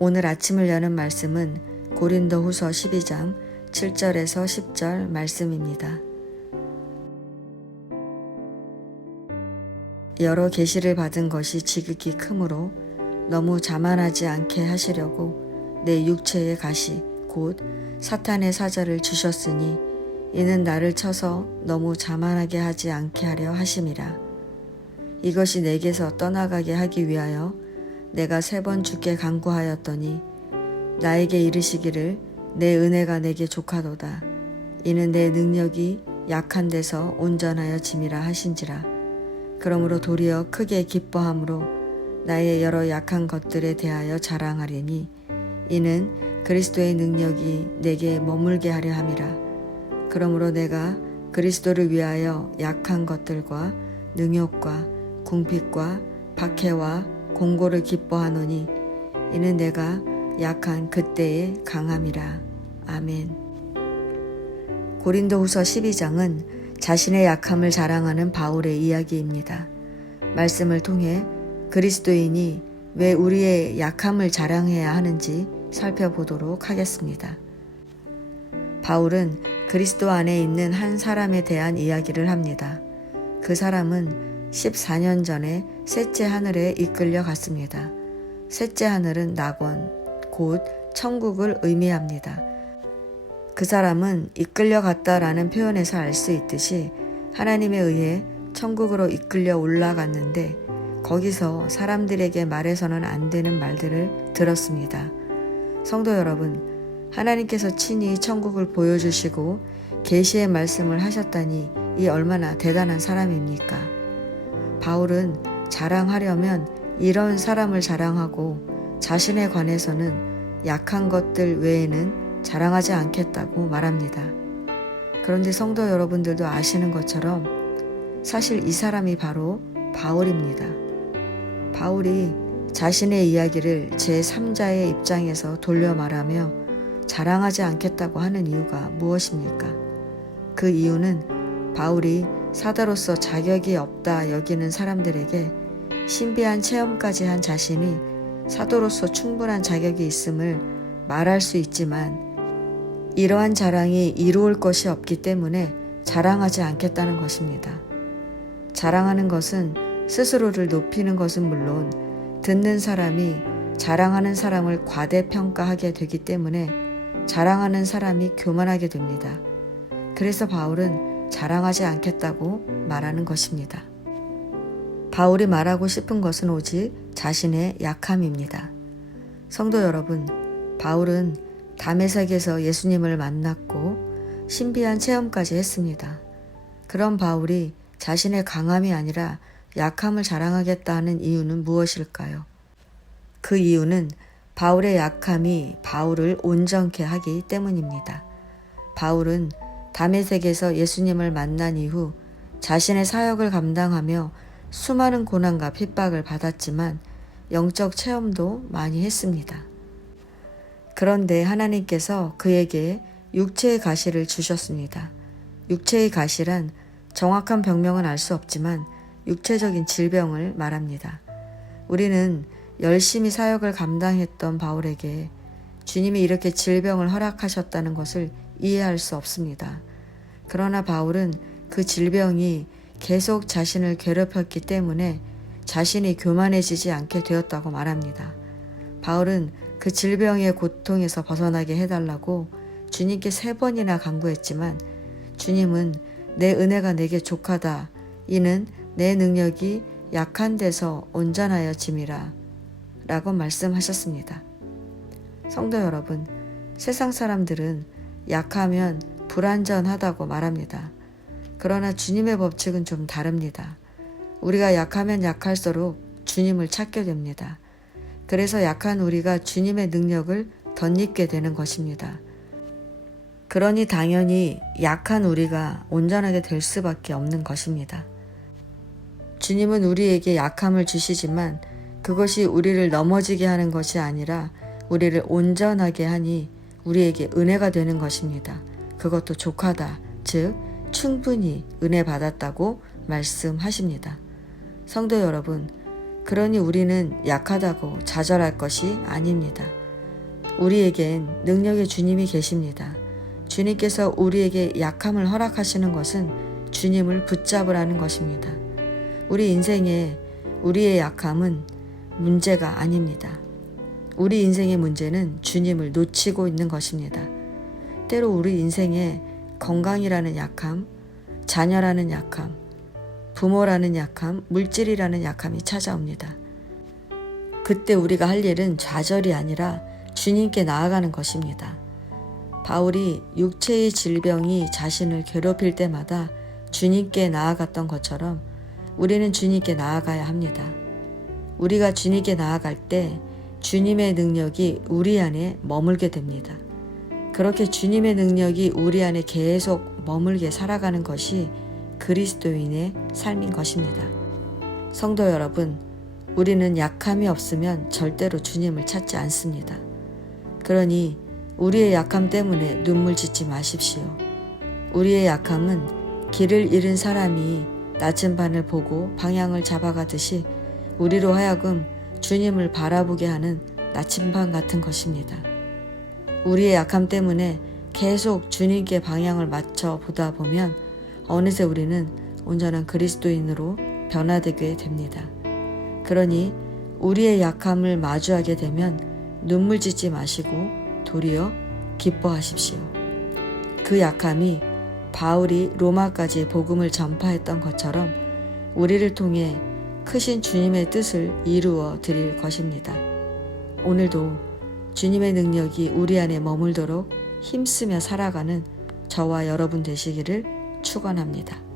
오늘 아침을 여는 말씀은 고린도후서 12장 7절에서 10절 말씀입니다. 여러 계시를 받은 것이 지극히 크므로 너무 자만하지 않게 하시려고 내 육체의 가시 곧 사탄의 사자를 주셨으니 이는 나를 쳐서 너무 자만하게 하지 않게 하려 하심이라. 이것이 내게서 떠나가게 하기 위하여 내가 3번 주께 간구하였더니 나에게 이르시기를 내 은혜가 내게 족하도다. 이는 내 능력이 약한 데서 온전하여 짐이라 하신지라. 그러므로 도리어 크게 기뻐함으로 나의 여러 약한 것들에 대하여 자랑하리니 이는 그리스도의 능력이 내게 머물게 하려 함이라. 그러므로 내가 그리스도를 위하여 약한 것들과 능욕과 궁핍과 박해와 공고를 기뻐하노니 이는 내가 약한 그때의 강함이라. 아멘. 고린도후서 12장은 자신의 약함을 자랑하는 바울의 이야기입니다. 말씀을 통해 그리스도인이 왜 우리의 약함을 자랑해야 하는지 살펴보도록 하겠습니다. 바울은 그리스도 안에 있는 한 사람에 대한 이야기를 합니다. 그 사람은 14년 전에 셋째 하늘에 이끌려 갔습니다. 셋째 하늘은 낙원, 곧 천국을 의미합니다. 그 사람은 이끌려 갔다라는 표현에서 알 수 있듯이 하나님에 의해 천국으로 이끌려 올라갔는데 거기서 사람들에게 말해서는 안 되는 말들을 들었습니다. 성도 여러분, 하나님께서 친히 천국을 보여주시고 계시의 말씀을 하셨다니 이 얼마나 대단한 사람입니까? 바울은 자랑하려면 이런 사람을 자랑하고 자신에 관해서는 약한 것들 외에는 자랑하지 않겠다고 말합니다. 그런데 성도 여러분들도 아시는 것처럼 사실 이 사람이 바로 바울입니다. 바울이 자신의 이야기를 제3자의 입장에서 돌려 말하며 자랑하지 않겠다고 하는 이유가 무엇입니까? 그 이유는 바울이 사도로서 자격이 없다 여기는 사람들에게 신비한 체험까지 한 자신이 사도로서 충분한 자격이 있음을 말할 수 있지만 이러한 자랑이 이루어질 것이 없기 때문에 자랑하지 않겠다는 것입니다. 자랑하는 것은 스스로를 높이는 것은 물론 듣는 사람이 자랑하는 사람을 과대평가하게 되기 때문에 자랑하는 사람이 교만하게 됩니다. 그래서 바울은 자랑하지 않겠다고 말하는 것입니다. 바울이 말하고 싶은 것은 오직 자신의 약함입니다. 성도 여러분, 바울은 다메섹에서 예수님을 만났고 신비한 체험까지 했습니다. 그런 바울이 자신의 강함이 아니라 약함을 자랑하겠다는 이유는 무엇일까요? 그 이유는 바울의 약함이 바울을 온전케 하기 때문입니다. 바울은 다메섹에서 예수님을 만난 이후 자신의 사역을 감당하며 수많은 고난과 핍박을 받았지만 영적 체험도 많이 했습니다. 그런데 하나님께서 그에게 육체의 가시를 주셨습니다. 육체의 가시란 정확한 병명은 알 수 없지만 육체적인 질병을 말합니다. 우리는 열심히 사역을 감당했던 바울에게 주님이 이렇게 질병을 허락하셨다는 것을 이해할 수 없습니다. 그러나 바울은 그 질병이 계속 자신을 괴롭혔기 때문에 자신이 교만해지지 않게 되었다고 말합니다. 바울은 그 질병의 고통에서 벗어나게 해달라고 주님께 3번이나 간구했지만 주님은 내 은혜가 내게 족하다. 이는 내 능력이 약한 데서 온전하여 짐이라 라고 말씀하셨습니다. 성도 여러분, 세상 사람들은 약하면 불완전하다고 말합니다. 그러나 주님의 법칙은 좀 다릅니다. 우리가 약하면 약할수록 주님을 찾게 됩니다. 그래서 약한 우리가 주님의 능력을 덧입게 되는 것입니다. 그러니 당연히 약한 우리가 온전하게 될 수밖에 없는 것입니다. 주님은 우리에게 약함을 주시지만 그것이 우리를 넘어지게 하는 것이 아니라 우리를 온전하게 하니 우리에게 은혜가 되는 것입니다. 그것도 족하다, 즉 충분히 은혜 받았다고 말씀하십니다. 성도 여러분, 그러니 우리는 약하다고 좌절할 것이 아닙니다. 우리에겐 능력의 주님이 계십니다. 주님께서 우리에게 약함을 허락하시는 것은 주님을 붙잡으라는 것입니다. 우리 인생에 우리의 약함은 문제가 아닙니다. 우리 인생의 문제는 주님을 놓치고 있는 것입니다. 때로 우리 인생에 건강이라는 약함, 자녀라는 약함, 부모라는 약함, 물질이라는 약함이 찾아옵니다. 그때 우리가 할 일은 좌절이 아니라 주님께 나아가는 것입니다. 바울이 육체의 질병이 자신을 괴롭힐 때마다 주님께 나아갔던 것처럼 우리는 주님께 나아가야 합니다. 우리가 주님께 나아갈 때 주님의 능력이 우리 안에 머물게 됩니다. 그렇게 주님의 능력이 우리 안에 계속 머물게 살아가는 것이 그리스도인의 삶인 것입니다. 성도 여러분, 우리는 약함이 없으면 절대로 주님을 찾지 않습니다. 그러니 우리의 약함 때문에 눈물 짓지 마십시오. 우리의 약함은 길을 잃은 사람이 나침반을 보고 방향을 잡아가듯이 우리로 하여금 주님을 바라보게 하는 나침반 같은 것입니다. 우리의 약함 때문에 계속 주님께 방향을 맞춰 보다 보면 어느새 우리는 온전한 그리스도인으로 변화되게 됩니다. 그러니 우리의 약함을 마주하게 되면 눈물 짓지 마시고 도리어 기뻐하십시오. 그 약함이 바울이 로마까지 복음을 전파했던 것처럼 우리를 통해 크신 주님의 뜻을 이루어 드릴 것입니다. 오늘도 주님의 능력이 우리 안에 머물도록 힘쓰며 살아가는 저와 여러분 되시기를 축원합니다.